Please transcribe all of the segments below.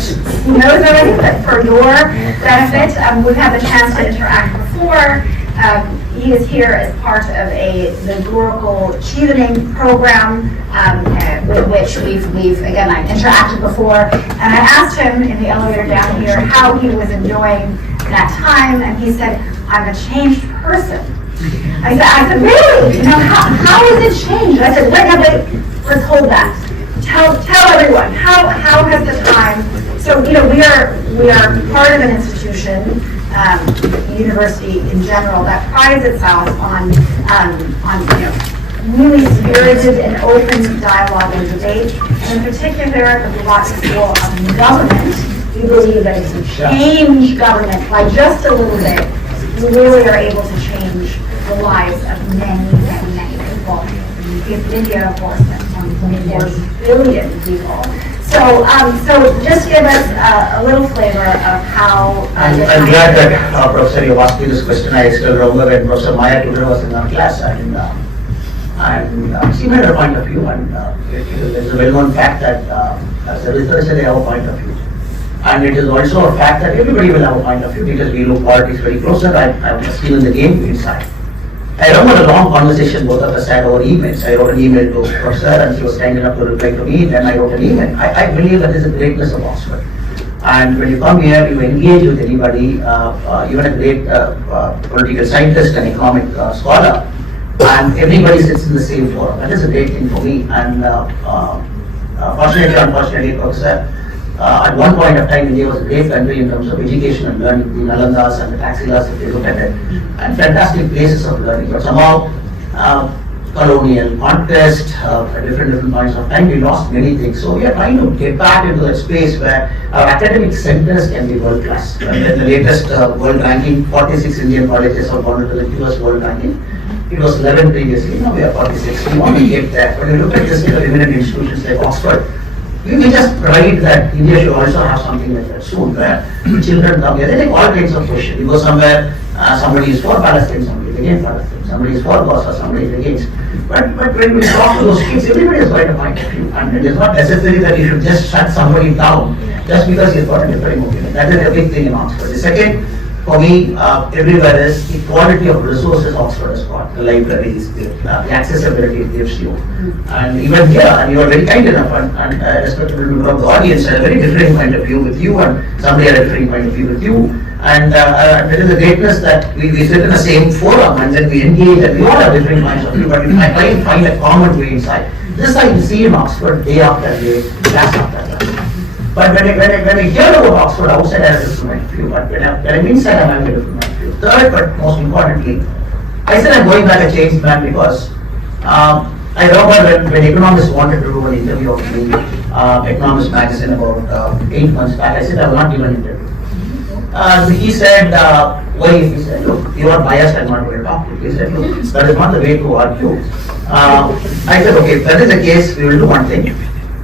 he knows already, but for your benefit, we've had the chance to interact before. He is here as part of the Global Achieving program, with which we've again, I interacted before, and I asked him in the elevator down here how he was enjoying that time, and he said, "I'm a changed person." I said, "Really? How has it changed?" I said, wait, let's hold that. Tell everyone, how has the time, so, we are part of an institution, university in general, that prides itself on really spirited and open dialogue and debate, and in particular, at the Blavatsky School of Government, we believe that if we change government by just a little bit, we really are able to change the lives of many, many, many people. India, of course, that's 1.4 billion people. So just give us a little flavor of how. I'm glad that Professor, you asked me this question. I still remember when Professor Maya today was in our class, and she made her point of view, and it's a well-known fact that as a researcher they have a point of view. And it is also a fact that everybody will have a point of view because we look politics very closer. I'm still in the game inside. I remember a long conversation both of us had over emails. I wrote an email to Professor and she was kind enough to reply to me. Then I wrote an email. I believe that is the greatness of Oxford. And when you come here, you engage with anybody, even a great political scientist and economic scholar, and everybody sits in the same forum. That is a great thing for me. And fortunately, unfortunately, Professor, at one point of time, India was a great country in terms of education and learning, the Nalandas and the Taxilas, if you look at it, and fantastic places of learning. But somehow, colonial conquest, at different points of time, we lost many things. So we are trying to get back into that space where our academic centers can be world class. And in the latest world ranking, 46 Indian colleges have gone into the US world ranking. It was 11 previously, now we are 46. We want to get there. When you look at this eminent institutions like Oxford, we just pride that India should also have something like that soon, where children come here, they take all kinds of questions. You go somewhere, somebody is for Palestine, somebody is against Palestine, somebody is for Gaza, somebody is against. But when we talk to those kids, everybody has got a point of view, and it is not necessary that you should just shut somebody down just because he has got a different opinion. That is a big thing in Oxford. The second, for me, everywhere is the quality of resources Oxford has got, the libraries, the accessibility it gives you. And even here, and you are very kind enough, and respectable member of the audience, had a very different point of view with you, and somebody had a different point of view with you. And there is a greatness that we sit in the same forum, and then we engage, and we all have different points of view, but I try and find a common way inside. This I see in Oxford day after day, class after class. But when I hear about Oxford outside, I have a different point of view. But when I'm inside, I'm having a different point of view. Third, but most importantly, I said I'm going back a changed man because I remember when economists wanted to do an interview of me, Economist magazine about 8 months back, I said I will not give an interview. He said, why? He said, look, you are biased, I'm not going to talk to you. He said, look, that is not the way to argue. I said, okay, if that is the case, we will do one thing.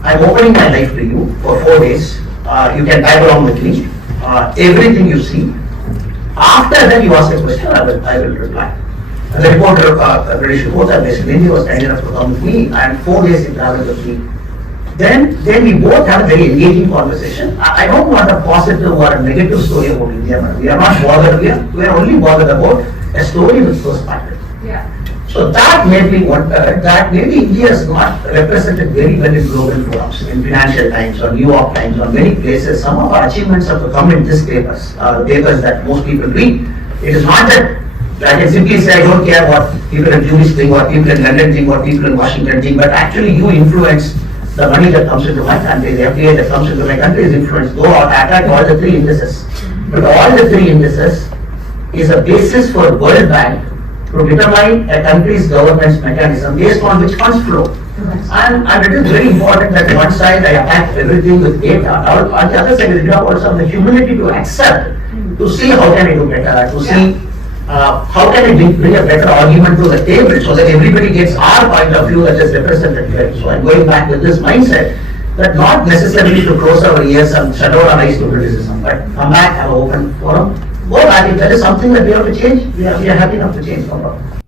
I'm opening my life to you for 4 days. You can tag along with me. Everything you see. After that, you ask a question, I will reply. And the reporter, British reporter based in India, was kind enough to come with me, and 4 days he traveled with me. Then we both had a very engaging conversation. I don't want a positive or a negative story about India. We are not bothered. We are only bothered about a story with perspective. Yeah. So that made me wonder that maybe India is not represented very well in global forums, in Financial Times or New York Times or many places. Some of our achievements have to come in these papers, papers that most people read. It is not that I can simply say I don't care what people in Zurich think, what people in London think, what people in Washington think, but actually you influence the money that comes into my country, the FDI that comes into my country is influenced. Go out, attack all the 3 indices. But all the 3 indices is a basis for World Bank to determine a country's governance mechanism based on which funds flow. And it is very important that on one side I attack everything with data, on the other side I also have the humility to accept, to see how can I do better, to see how can I bring a better argument to the table so that everybody gets our point of view that is represented here. So I'm going back with this mindset that not necessarily to close our ears and shut our eyes to criticism, but come back, have an open forum. Well, I think that is something that we have to change. We are happy enough to change. No problem.